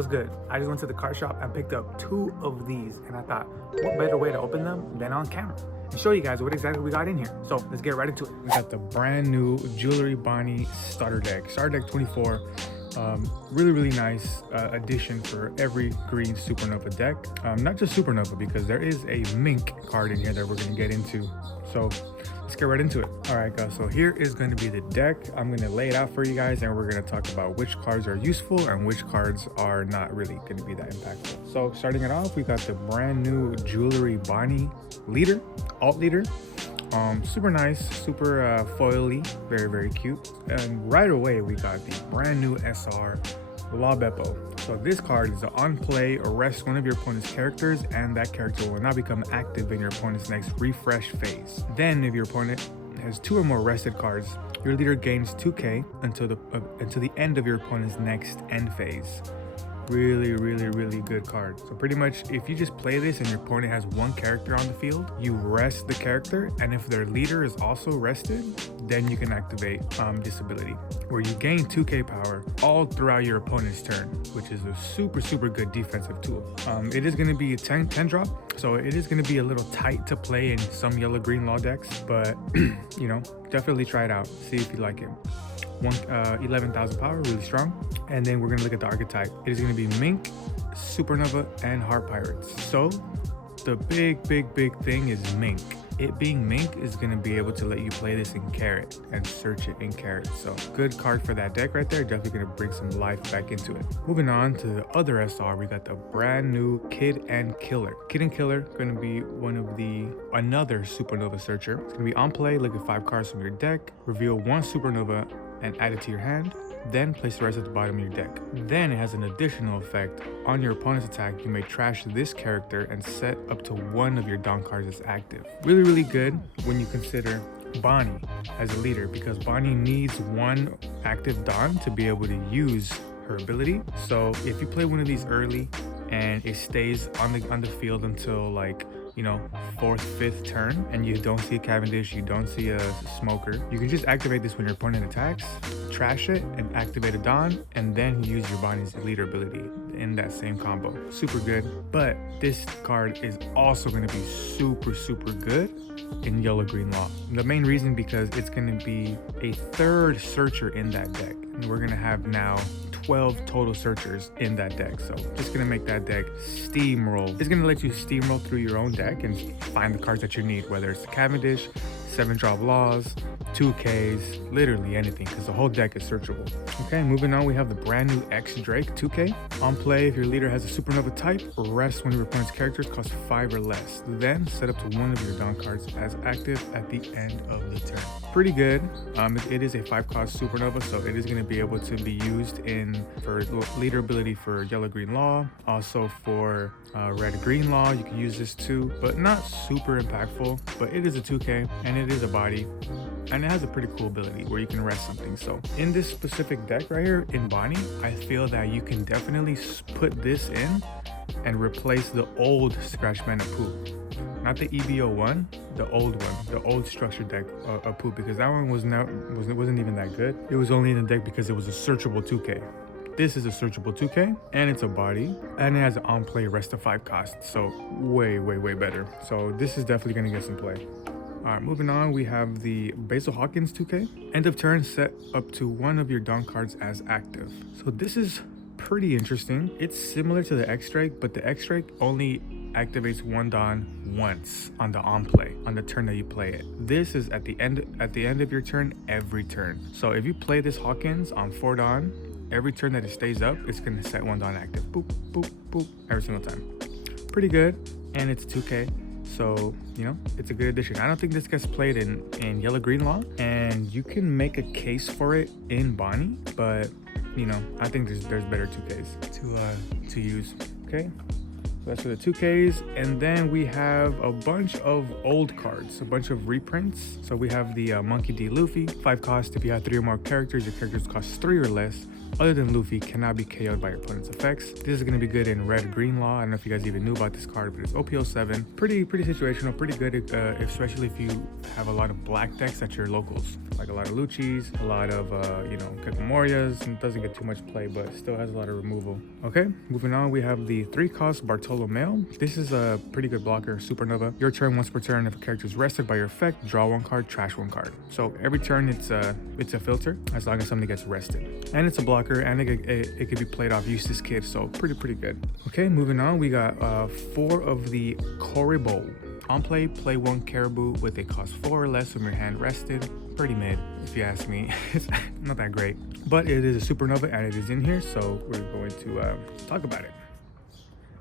what's good? I just went to the car shop and picked up 2 of these, and I thought, what better way to open them than on camera and show you guys what exactly we got in here. So let's get right into it. We got the brand new Green Bonney starter deck 24. Really nice addition for every green supernova deck. Not just supernova, because there is a mink card in here that we're going to get into. So let's get right into it. All right, guys, so here is going to be the deck. I'm going to lay it out for you guys, and we're going to talk about which cards are useful and which cards are not really going to be that impactful. So starting it off, we got the brand new Green Bonney leader, alt leader. Super nice, super foily, very cute. And right away we got the brand new SR La Beppo. So this card is on play, arrest one of your opponent's characters, and that character will now become active in your opponent's next refresh phase. Then if your opponent has 2 or more rested cards, your leader gains 2k until the end of your opponent's next end phase. Really good card. So pretty much if you just play this and your opponent has 1 character on the field, you rest the character, and if their leader is also rested, then you can activate this ability where you gain 2k power all throughout your opponent's turn, which is a super good defensive tool. It is going to be a 10 drop, so it is going to be a little tight to play in some yellow green law decks, but you know, definitely try it out, see if you like it. 11,000 power, really strong. And then we're gonna look at the archetype. It is gonna be Mink, Supernova, and Heart Pirates. So the big thing is Mink. It being Mink is gonna be able to let you play this in Carrot and search it in Carrot. So good card for that deck right there. Definitely gonna bring some life back into it. Moving on to the other SR, we got the brand new Kid and Killer. Kid and Killer gonna be another Supernova searcher. It's gonna be on play. Look at 5 cards from your deck, reveal 1 Supernova and add it to your hand, then place the rest at the bottom of your deck. Then it has an additional effect. On your opponent's attack, you may trash this character and set up to 1 of your Dawn cards as active. Really good when you consider Bonnie as a leader, because Bonnie needs 1 active Dawn to be able to use her ability. So if you play one of these early and it stays on the field until, like, you know, 4th, 5th turn, and you don't see a Cavendish, you don't see a Smoker, you can just activate this when your opponent attacks, trash it, and activate a Dawn, and then use your Bonnie's leader ability in that same combo. Super good. But this card is also going to be super good in yellow green law. The main reason, because it's going to be a 3rd searcher in that deck, and we're going to have now 12 total searchers in that deck. So just gonna make that deck steamroll. It's gonna let you steamroll through your own deck and find the cards that you need, whether it's Cavendish, 7-drop laws, 2Ks, literally anything, because the whole deck is searchable. Okay, moving on, we have the brand new X Drake 2K. On play, if your leader has a Supernova type, rest one of your opponent's characters, cost 5 or less. Then set up to 1 of your Dawn cards as active at the end of the turn. Pretty good. It is a 5-cost Supernova, so it is going to be able to be used for leader ability for yellow green law, also for red green law. You can use this too, but not super impactful. But it is a 2K and it is a body, and it has a pretty cool ability where you can rest something. So in this specific deck right here in Bonnie, I feel that you can definitely put this in and replace the old Scratch Mana Poop. Not the EBO one, the old one, the old structure deck of Poop, because that one wasn't even that good. It was only in the deck because it was a searchable 2K. This is a searchable 2K, and it's a body, and it has an on-play rest of 5 cost, so way better. So this is definitely gonna get some play. All right, moving on, we have the Basil Hawkins 2K. End of turn, set up to 1 of your Dawn cards as active. So this is pretty interesting. It's similar to the X-Drake, but the X-Drake only activates 1 Dawn once on the on play, on the turn that you play it. This is at the end of your turn every turn. So if you play this Hawkins on 4 Dawn, every turn that it stays up, it's gonna set 1 Dawn active. Boop, every single time. Pretty good, and it's 2K. So, you know, it's a good addition. I don't think this gets played in yellow green law, and you can make a case for it in Bonnie, but you know, I think there's better 2Ks to use. Okay, That's for the 2Ks. And then we have a bunch of old cards, a bunch of reprints. So we have the Monkey D. Luffy, 5 cost. If you have 3 or more characters, your characters cost 3 or less. Other than Luffy, cannot be KO'd by your opponent's effects. This is going to be good in Red Green Law. I don't know if you guys even knew about this card, but it's OPO7. Pretty situational, pretty good, especially if you have a lot of black decks at your locals. Like a lot of Luchis, a lot of, Kakamorias, and doesn't get too much play, but still has a lot of removal. Okay, moving on, we have the 3 cost Bartolomeo. This is a pretty good blocker, Supernova. Your turn, once per turn, if a character is rested by your effect, draw 1 card, trash 1 card. So every turn it's a filter, as long as something gets rested. And it's a blocker, and it could be played off Eustace Kid, so pretty good. Okay, moving on, we got 4 of the Koribo. On play 1 Caribou with a cost 4 or less from your hand rested. Pretty mid, if you ask me. It's not that great, but it is a Supernova and it is in here, so we're going to talk about it.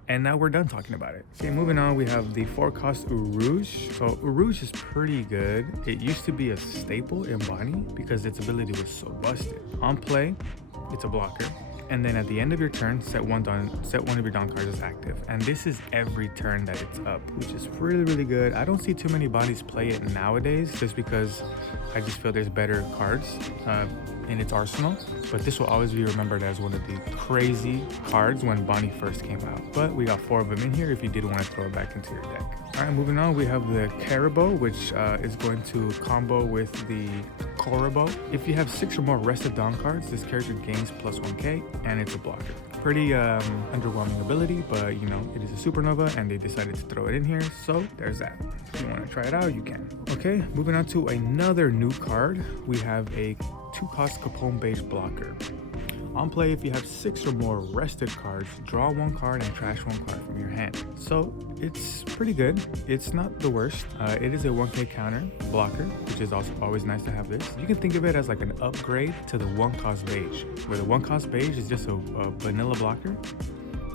And now we're done talking about it. Okay, moving on, we have the 4 cost Urouge. So Urouge is pretty good. It used to be a staple in Bonnie because its ability was so busted. On play, it's a blocker. And then at the end of your turn, set one of your Dawn cards as active. And this is every turn that it's up, which is really good. I don't see too many bodies play it nowadays, just because I just feel there's better cards in its arsenal. But this will always be remembered as one of the crazy cards when Bonnie first came out. But we got 4 of them in here if you did want to throw it back into your deck. All right, moving on, we have the Caribou, which is going to combo with the Koribo. If you have 6 or more rested Dawn cards, this character gains plus 1k, and it's a blocker. Pretty underwhelming ability, but you know, it is a Supernova and they decided to throw it in here, so there's that. If you want to try it out, you can. Okay, moving on to another new card. We have a 2 cost Capone Beige blocker. On play, if you have 6 or more rested cards, draw 1 card and trash 1 card from your hand. So it's pretty good. It's not the worst. It is a 1k counter blocker, which is also always nice to have this. You can think of it as like an upgrade to the 1 cost Beige, where the 1 cost Beige is just a vanilla blocker,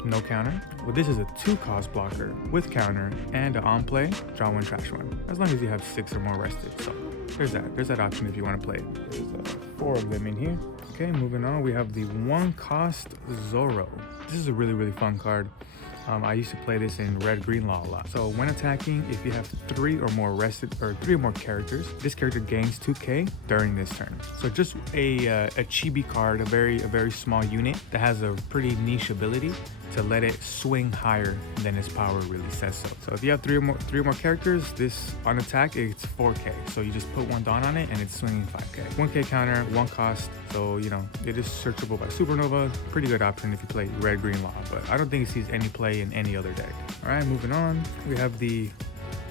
no counter. Well, this is a 2 cost blocker with counter and on play, draw 1, trash 1, as long as you have 6 or more rested. So there's that option if you want to play it. There's 4 of them in here. Okay, moving on, we have the 1 cost Zoro. This is a really fun card. I used to play this in Red Green Law a lot. So when attacking, if you have 3 or more rested or 3 or more characters, this character gains 2k during this turn. So just a chibi card, a very small unit that has a pretty niche ability to let it swing higher than its power really says so. So if you have 3 or more characters, this on attack it's 4k. So you just put 1 Dawn on it and it's swinging 5k. 1k counter, 1 cost. So you know, it is searchable by Supernova. Pretty good option if you play Red Green Law, but I don't think it sees any play in any other deck. All right, moving on, we have the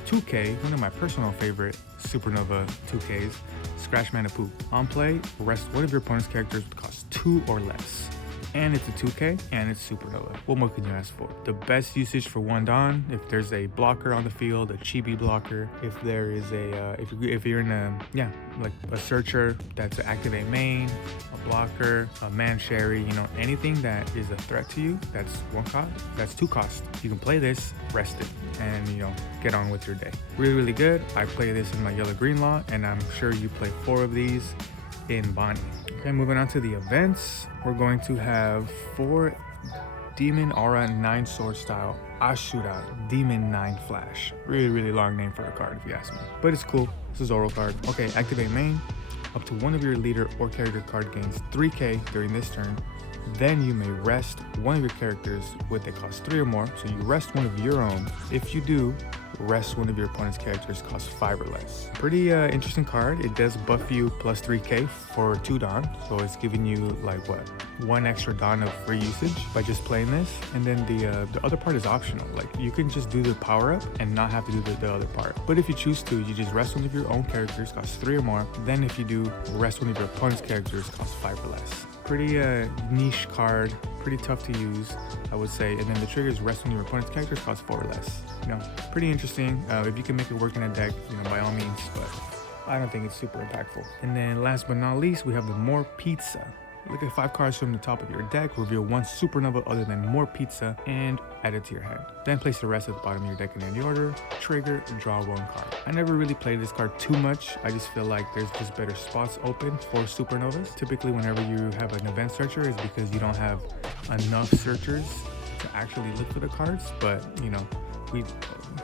2k, one of my personal favorite Supernova 2ks, Scratch Mana Poo. On play, rest 1 of your opponent's characters with cost 2 or less. And it's a 2k and it's Supernova. What more can you ask for? The best usage for 1 Dawn, if there's a blocker on the field, a chibi blocker, if there is a if you're in a like a searcher that's an activate main, a blocker, a man sherry, you know, anything that is a threat to you, that's 1 cost, that's 2 cost. You can play this, rest it, and you know, get on with your day. Really good. I play this in my Yellow Green Law, and I'm sure you play 4 of these in Bonnie. Okay, moving on to the events, we're going to have 4 Demon Aura 9 Sword Style Ashura Demon 9 Flash. Really long name for a card if you ask me, but it's cool. It's a Zoro card. Okay, activate main. Up to 1 of your leader or character card gains 3k during this turn. Then you may rest 1 of your characters with a cost 3 or more. So you rest 1 of your own. If you do, rest 1 of your opponent's characters cost 5 or less. Pretty interesting card. It does buff you plus 3k for 2 Dawn. So it's giving you like what? 1 extra Dawn of free usage by just playing this. And then the other part is optional. Like you can just do the power up and not have to do the other part. But if you choose to, you just rest 1 of your own characters, cost 3 or more. Then if you do, rest 1 of your opponent's characters, cost 5 or less. Pretty niche card, pretty tough to use, I would say. And then the triggers rest 1 of your opponent's characters, cost 4 or less. You know, pretty interesting. If you can make it work in a deck, you know, by all means, but I don't think it's super impactful. And then last but not least, we have the More Pizza. Look at 5 cards from the top of your deck, reveal 1 Supernova other than More Pizza, and add it to your hand. Then place the rest at the bottom of your deck in any order, trigger, draw 1 card. I never really played this card too much. I just feel like there's just better spots open for Supernovas. Typically, whenever you have an event searcher, it's because you don't have enough searchers to actually look for the cards, but you know,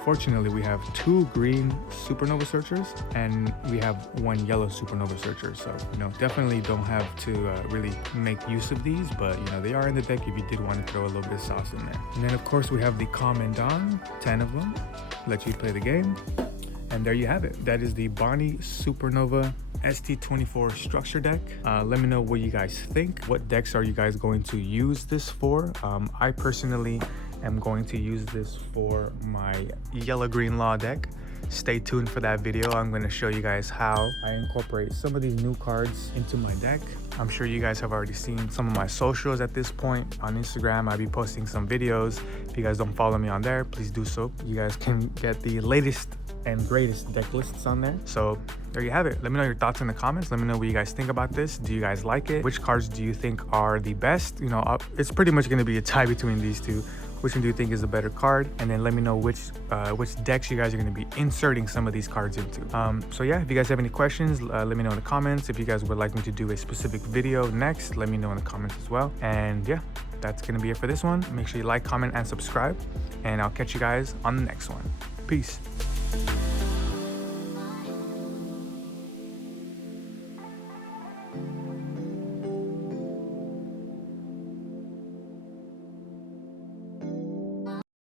fortunately we have 2 green supernova searchers and we have 1 yellow supernova searcher, so you know, definitely don't have to really make use of these, but you know, they are in the deck if you did want to throw a little bit of sauce in there. And then of course we have the Commandant, 10 of them, let you play the game. And there you have it. That is the Bonney Supernova ST24 structure deck. Let me know what you guys think. What decks are you guys going to use this for? I personally am going to use this for my yellow green law deck. Stay tuned for that video. I'm going to show you guys how I incorporate some of these new cards into my deck. I'm sure you guys have already seen some of my socials at this point. On Instagram, I'll be posting some videos. If you guys don't follow me on there, please do so. You guys can get the latest and greatest deck lists on there. So there you have it. Let me know your thoughts in the comments. Let me know what you guys think about this. Do you guys like it? Which cards do you think are the best? You know, it's pretty much going to be a tie between these two. Which one do you think is a better card? And then let me know which decks you guys are going to be inserting some of these cards into. So yeah, if you guys have any questions, let me know in the comments. If you guys would like me to do a specific video next, let me know in the comments as well. And yeah, that's going to be it for this one. Make sure you like, comment, and subscribe. And I'll catch you guys on the next one. Peace.